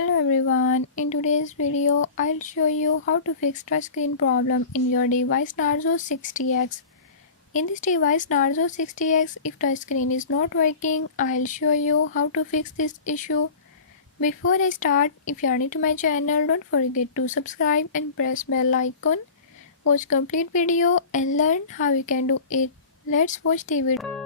Hello everyone, in today's video I'll show you how to fix touchscreen problem in your device Narzo 60X. In this device Narzo 60X, if touchscreen is not working, I'll show you how to fix this issue. Before I start, if you are new to my channel, don't forget to subscribe and press bell icon. Watch complete video and learn how you can do it. Let's watch the video.